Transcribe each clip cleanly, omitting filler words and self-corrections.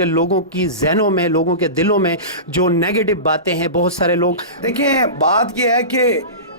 क्योंकि लोगों की ज़हनों में, लोगों के दिलों में जो नेगेटिव बातें हैं, बहुत सारे लोग देखें, बात यह है कि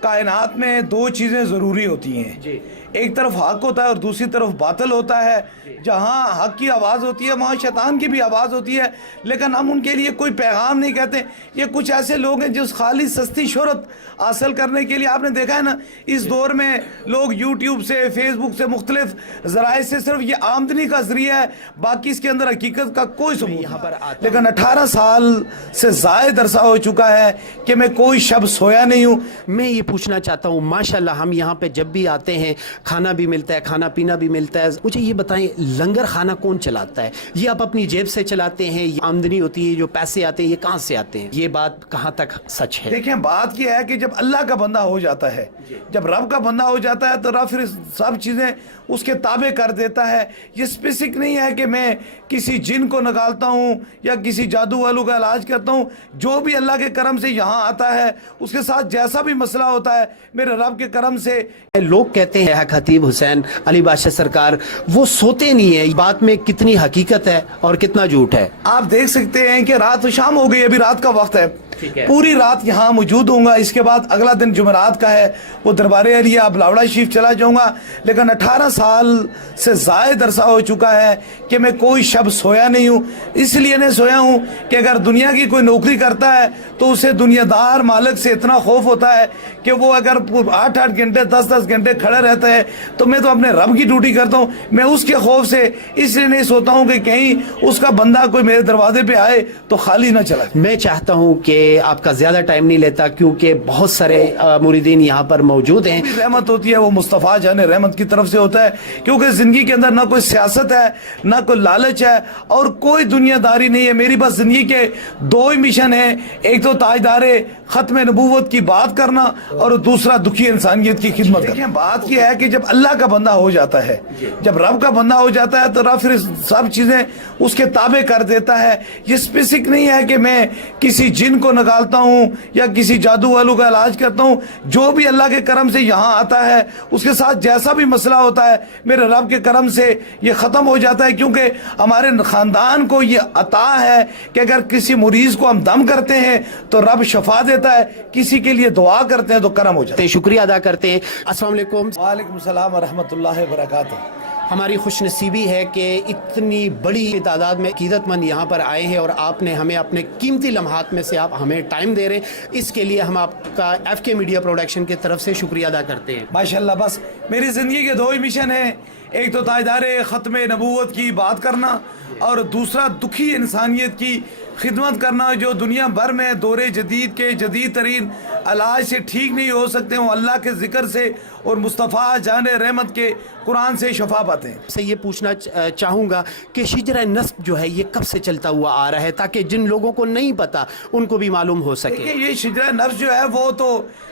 कायनात में दो चीज़ें ज़रूरी होती हैं। एक तरफ हक होता है और दूसरी तरफ बातिल होता है। जहाँ हक की आवाज़ होती है वहाँ शैतान की भी आवाज़ होती है, लेकिन हम उनके लिए कोई पैगाम नहीं कहते। ये कुछ ऐसे लोग हैं जो खाली सस्ती शोहरत हासिल करने के लिए, आपने देखा है ना, इस दौर में लोग यूट्यूब से, फेसबुक से, मुख्तलिफ ज़राए से सिर्फ ये आमदनी का ज़रिया है, बाकी इसके अंदर हकीकत का कोई सबूत यहाँ पर आता। लेकिन 18 साल से ज़ायद अरसा हो चुका है कि मैं कोई शब सोया नहीं हूँ। मैं ये पूछना चाहता हूँ, माशाल्लाह हम यहाँ पे जब भी आते हैं खाना भी मिलता है, खाना पीना भी मिलता है। मुझे ये बताएं, लंगर खाना कौन चलाता है? ये आप अपनी जेब से चलाते हैं? ये आमदनी होती है, जो पैसे आते हैं ये कहाँ से आते हैं? ये बात कहाँ तक सच है? देखें, बात यह है कि जब अल्लाह का बंदा हो जाता है, जब रब का बंदा हो जाता है, तो रब फिर सब चीज़ें उसके ताबे कर देता है। ये स्पेसिफिक नहीं है कि मैं किसी जिन को निकालता हूँ या किसी जादू वालों का इलाज करता हूँ। जो भी अल्लाह के करम से यहाँ आता है, उसके साथ जैसा भी मसला होता है, मेरे रब के करम से। लोग कहते हैं खतीब हुसैन अली बादशाह सरकार वो सोते नहीं है, बात में कितनी हकीकत है और कितना झूठ है? आप देख सकते हैं कि रात शाम हो गई, अभी रात का वक्त है, पूरी रात यहाँ मौजूद होऊंगा। इसके बाद अगला दिन जुमेरात का है, वो दरबारे अलिया बिलावड़ा शरीफ चला जाऊंगा। लेकिन 18 साल से ज़ायद अरसा हो चुका है कि मैं कोई शब सोया नहीं हूँ। इसलिए नहीं सोया हूँ कि अगर दुनिया की कोई नौकरी करता है तो उसे दुनियादार मालिक से इतना खौफ होता है कि वो अगर 8-8 घंटे 10-10 घंटे खड़े रहते हैं, तो मैं तो अपने रब की ड्यूटी करता हूँ। मैं उसके खौफ से इसलिए नहीं सोता हूँ कि कहीं उसका बंदा कोई मेरे दरवाजे पे आए तो खाली ना चला। मैं चाहता हूँ कि आपका ज्यादा टाइम नहीं लेता, क्योंकि बहुत सारे मुरीदीन यहाँ पर मौजूद हैं। रहमत होती है वो मुस्तफ़ा जाने रहमत की तरफ से होता है, क्योंकि जिंदगी के अंदर ना कोई सियासत है, ना कोई लालच है और कोई दुनियादारी नहीं है। मेरी बस जिंदगी के दो ही मिशन है, एक तो ताजदारे खत्म नबूवत की बात करना और दूसरा दुखी इंसानियत की खिदमत करना। बात यह है कि जब अल्लाह का बंदा हो जाता है, जब रब का बंदा हो जाता है, तो रब फिर सब चीजें उसके ताबे कर देता है। ये स्पेसिफिक नहीं है कि मैं किसी जिन को निकालता हूँ या किसी जादू वालों का इलाज करता हूँ। जो भी अल्लाह के करम से यहाँ आता है, उसके साथ जैसा भी मसला होता है, मेरे रब के करम से ये ख़त्म हो जाता है। क्योंकि हमारे ख़ानदान को ये अता है कि अगर किसी मरीज़ को हम दम करते हैं तो रब शफा देता है, किसी के लिए दुआ करते हैं तो करम हो जाता है। शुक्रिया अदा करते हैं। अस्सलाम वालेकुम। वालेकुम सलाम व रहमतुल्लाहि व बरकातुहू। हमारी खुशनसीबी है कि इतनी बड़ी तादाद में अकीदतमंद यहाँ पर आए हैं और आपने हमें अपने कीमती लम्हात में से आप हमें टाइम दे रहे हैं। इसके लिए हम आपका FK मीडिया प्रोडक्शन की तरफ से शुक्रिया अदा करते हैं। माशाल्लाह, बस मेरी ज़िंदगी के दो ही मिशन हैं, एक तो ताजदारे ख़त्म नबूवत की बात करना और दूसरा दुखी इंसानियत की खिदमत करना। जो दुनिया भर में दौरे जदीद के जदीद तरीन इलाज से ठीक नहीं हो सकते, वो अल्लाह के ज़िक्र से और मुस्तफ़ा जाने रहमत के कुरान से शफा पाते हैं। से ये पूछना चाहूँगा कि शिजरा नस्ब जो है ये कब से चलता हुआ आ रहा है, ताकि जिन लोगों को नहीं पता उनको भी मालूम हो सके? ये शिजरा नस्ब जो है वो तो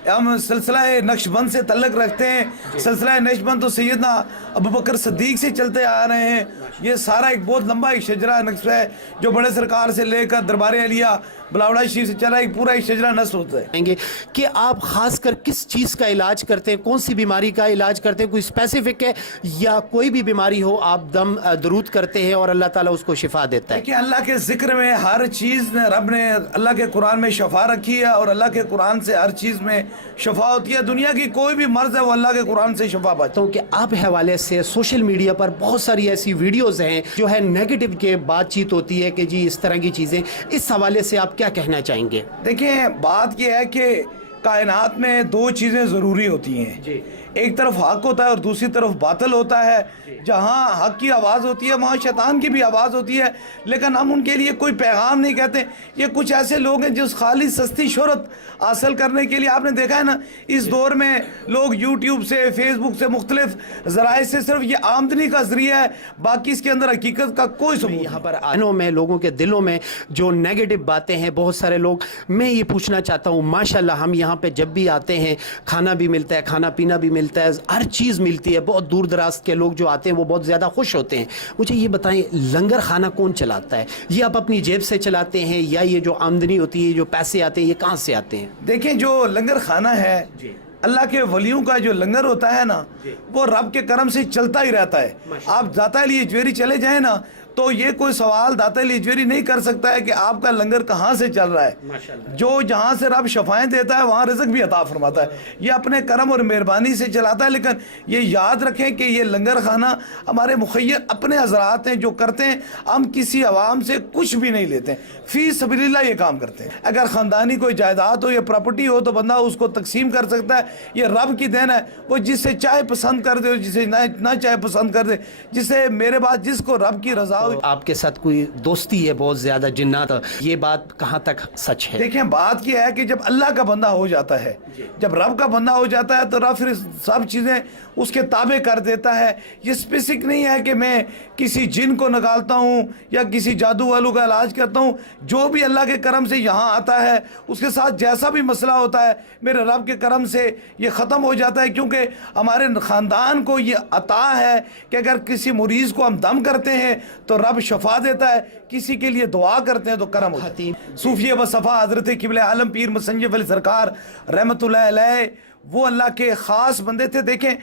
हम सिलसिला नक्शबंद से तल्लक रखते हैं। सिलसिला नक्शबंद तो सैयदना अबू बकर सिद्दीक से चलते आ रहे हैं। ये सारा एक बहुत लंबा एक शिजरा नस्ब है जो बड़े सरकार से लेकर दरबारे अलिया बिलावड़ा शरीफ से चला एक पूरा एक शिजरा नस्ब होता है। कि आप खासकर किस चीज़ का इलाज करते हैं, कौन सी बीमारी का इलाज करते हैं? कोई स्पेसिफिक है या कोई भी बीमारी हो आप दम दरूद करते हैं और अल्लाह ताला उसको शिफा देता है? कि अल्लाह के जिक्र में हर चीज़ ने रब ने अल्लाह के कुरान में शफा रखी है और अल्लाह के कुरान से हर चीज़ में शफा होती है। दुनिया की कोई भी मर्ज है वो अल्लाह के कुरान से शफा पाता है। कि आप हवाले से सोशल मीडिया पर बहुत सारी ऐसी वीडियोस हैं जो है नेगेटिव के बातचीत होती है कि जी इस तरह की चीज़ें, इस हवाले से आप क्या कहना चाहेंगे? देखिए, बात यह है कि कायनात में दो चीज़ें ज़रूरी होती हैं। एक तरफ हक होता है और दूसरी तरफ बातिल होता है। जहाँ हक की आवाज़ होती है वहाँ शैतान की भी आवाज़ होती है, लेकिन हम उनके लिए कोई पैगाम नहीं कहते। ये कुछ ऐसे लोग हैं जो खाली सस्ती शोहरत हासिल करने के लिए, आपने देखा है ना, इस दौर में लोग यूट्यूब से, फेसबुक से, मुख्तलिफ ज़राए से सिर्फ ये आमदनी का ज़रिया है, बाकी इसके अंदर हकीकत का कोई सबूत। यहाँ पर आनों में, लोगों के दिलों में जो नेगेटिव बातें हैं, बहुत सारे लोग। मैं ये पूछना चाहता हूँ, माशाल्लाह हम यहाँ पे जब भी आते हैं खाना भी मिलता है, खाना पीना भी मिलता है, हर चीज़ मिलती है। बहुत दूर दराज के लोग जो आते हैं वो बहुत ज़्यादा खुश होते हैं। मुझे ये बताएं, लंगर खाना कौन चलाता है? ये आप अपनी जेब से चलाते हैं या ये जो आमदनी होती है, जो पैसे आते हैं, ये कहाँ से आते हैं? देखें, जो लंगर खाना है अल्लाह के वलियों का जो लंगर होता है ना, वो रब के करम से चलता ही रहता है। आप ज़ाता लिए ज्वेरी चले जाए ना تو یہ کوئی سوال داتا لیجوری نہیں کر سکتا ہے کہ آپ کا لنگر کہاں سے چل رہا ہے. جو جہاں سے رب شفائیں دیتا ہے وہاں رزق بھی عطا فرماتا ہے. یہ اپنے کرم اور مہربانی سے چلاتا ہے. لیکن یہ یاد رکھیں کہ یہ لنگر خانہ ہمارے مخیر اپنے حضرات ہیں جو کرتے ہیں. ہم کسی عوام سے کچھ بھی نہیں لیتے ہیں, فی سبیل اللہ یہ کام کرتے ہیں. اگر خاندانی کوئی جائیداد ہو یا پراپرٹی ہو تو بندہ اس کو تقسیم کر سکتا ہے. یہ رب کی دین ہے, وہ جسے چاہے پسند کر دے اور جسے نہ چاہے پسند کر دے. جسے میرے بات جس کو رب کی رضا ہو. آپ کے ساتھ کوئی دوستی ہے بہت زیادہ جنات, یہ بات کہاں تک سچ ہے؟ دیکھیں بات یہ ہے کہ جب اللہ کا بندہ ہو جاتا ہے, جب رب کا بندہ ہو جاتا ہے تو رب پھر سب چیزیں اس کے تابع کر دیتا ہے. یہ اسپیسک نہیں ہے کہ میں کسی جن کو نکالتا ہوں یا کسی جادو والوں کا علاج کرتا ہوں. جو بھی اللہ کے کرم سے یہاں آتا ہے اس کے ساتھ جیسا بھی مسئلہ ہوتا ہے میرے رب کے کرم سے یہ ختم ہو جاتا ہے. کیونکہ ہمارے خاندان کو یہ عطا ہے کہ اگر کسی مریض کو ہم دم کرتے ہیں تو رب شفا دیتا ہے, کسی کے لیے دعا کرتے ہیں تو کرم ہوتا ہے. صوفی و صفا حضرت قبلہ عالم پیر مسنجف علی سرکار رحمت اللہ علیہ وہ اللہ کے خاص بندے تھے. دیکھیں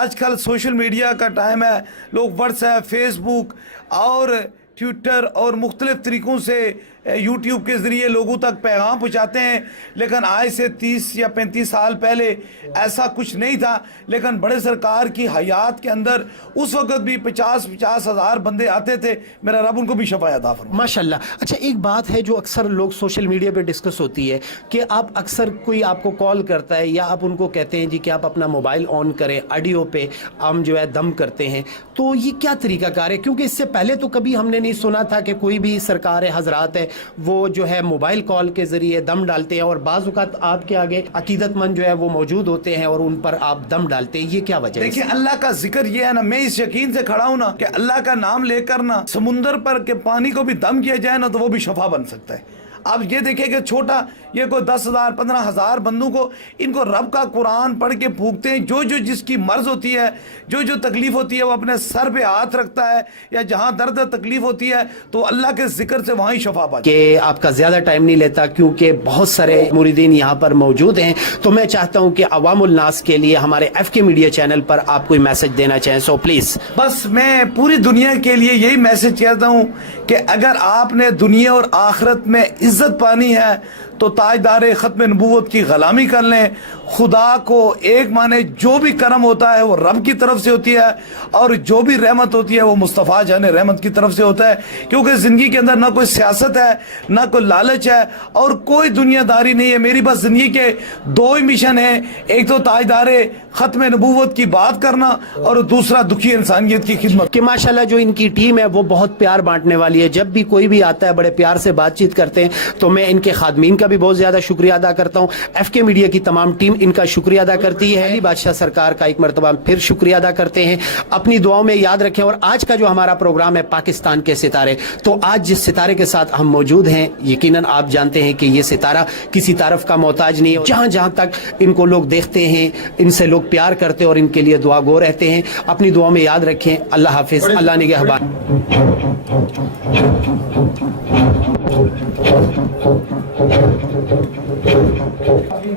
آج کل سوشل میڈیا کا ٹائم ہے, لوگ واٹس ایپ, فیس بک اور ٹویٹر اور مختلف طریقوں سے یوٹیوب کے ذریعے لوگوں تک پیغام پہنچاتے ہیں. لیکن آج سے 30 یا 35 سال پہلے ایسا کچھ نہیں تھا. لیکن بڑے سرکار کی حیات کے اندر اس وقت بھی 50 ہزار بندے آتے تھے. میرا رب ان کو بھی شفا عطا فرمائے. ماشاءاللہ. اچھا ایک بات ہے جو اکثر لوگ سوشل میڈیا پہ ڈسکس ہوتی ہے کہ آپ اکثر کوئی آپ کو کال کرتا ہے یا آپ ان کو کہتے ہیں جی کہ آپ اپنا موبائل آن کریں, آڈیو پہ ہم جو ہے دم کرتے ہیں, تو یہ کیا طریقہ کار ہے؟ کیونکہ اس سے پہلے تو کبھی ہم نے نہیں سنا تھا کہ کوئی بھی سرکار حضرات ہے وہ جو ہے موبائل کال کے ذریعے دم ڈالتے ہیں, اور بعض اوقات آپ کے آگے عقیدت مند جو ہے وہ موجود ہوتے ہیں اور ان پر آپ دم ڈالتے ہیں. یہ کیا وجہ ہے؟ دیکھیں اللہ کا ذکر یہ ہے نا, میں اس یقین سے کھڑا ہوں نا کہ اللہ کا نام لے کر نا سمندر پر کے پانی کو بھی دم کیا جائے نا تو وہ بھی شفا بن سکتا ہے. آپ یہ دیکھیں کہ چھوٹا یہ کوئی 10,000 15,000 بندوں کو ان کو رب کا قرآن پڑھ کے پھونکتے ہیں. جو جس کی مرض ہوتی ہے, جو تکلیف ہوتی ہے وہ اپنے سر پہ ہاتھ رکھتا ہے یا جہاں درد تکلیف ہوتی ہے تو اللہ کے ذکر سے وہیں شفا پاتی ہے. کہ آپ کا زیادہ ٹائم نہیں لیتا کیونکہ بہت سارے مریدین یہاں پر موجود ہیں, تو میں چاہتا ہوں کہ عوام الناس کے لیے ہمارے ایف کے میڈیا چینل پر آپ کوئی میسج دینا چاہیں. So please. بس میں پوری دنیا کے لیے یہی میسج کہتا ہوں کہ اگر آپ نے دنیا اور آخرت میں عزت پانی ہے تو تاجدار ختم نبوت کی غلامی کر لیں. خدا کو ایک مانے جو بھی کرم ہوتا ہے وہ رب کی طرف سے ہوتی ہے, اور جو بھی رحمت ہوتی ہے وہ مصطفیٰ جان رحمت کی طرف سے ہوتا ہے. کیونکہ زندگی کے اندر نہ کوئی سیاست ہے, نہ کوئی لالچ ہے, اور کوئی دنیا داری نہیں ہے. میری بس زندگی کے 2 ہی مشن ہیں, ایک تو تاجدار ختم نبوت کی بات کرنا اور دوسرا دکھی انسانیت کی خدمت. کہ ماشاءاللہ جو ان کی ٹیم ہے وہ بہت پیار بانٹنے والی ہے. جب بھی کوئی بھی آتا ہے بڑے پیار سے بات چیت کرتے ہیں, تو میں ان کے خادمین کا بھی بہت زیادہ شکریہ ادا کرتا ہوں. ایف کے میڈیا کی تمام ٹیم ان کا شکریہ ادا کرتی ہے. علی بادشاہ سرکار کا ایک مرتبہ پھر شکریہ ادا کرتے ہیں. اپنی دعاؤں میں یاد رکھیں. اور آج کا جو ہمارا پروگرام ہے پاکستان کے ستارے, تو آج جس ستارے کے ساتھ ہم موجود ہیں یقیناً آپ جانتے ہیں کہ یہ ستارہ کسی تعارف کا محتاج نہیں ہے. جہاں جہاں تک ان کو لوگ دیکھتے ہیں ان سے لوگ پیار کرتے اور ان کے لیے دعا گو رہتے ہیں. اپنی دعاؤں میں یاد رکھیں. اللہ حافظ. اللہ نگہبان.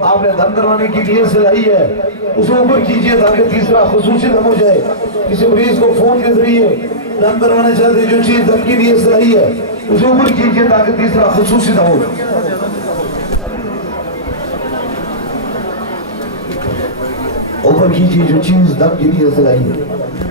آپ نے دم کروانے کی نیت سے لائی ہے, اسے اوپر کیجئے تاکہ تیسرا خصوصی دم ہو جائے. کسی مریض کو فون کے ذریعے دم کروانا چاہتے جو چیز دم کی نیت سے لائی ہے اسے اوپر کیجئے تاکہ تیسرا خصوصی دم ہو جائے. اوپر کیجئے جو چیز دم کی نیت سے لائی ہے.